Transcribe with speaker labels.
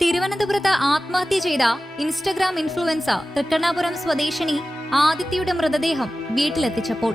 Speaker 1: തിരുവനന്തപുരത്ത് ആത്മഹത്യ ചെയ്ത ഇൻസ്റ്റഗ്രാം ഇൻഫ്ലുവൻസർ തൃക്കണ്ണാപുരം സ്വദേശിനി ആദിത്യയുടെ മൃതദേഹം വീട്ടിലെത്തിച്ചപ്പോൾ.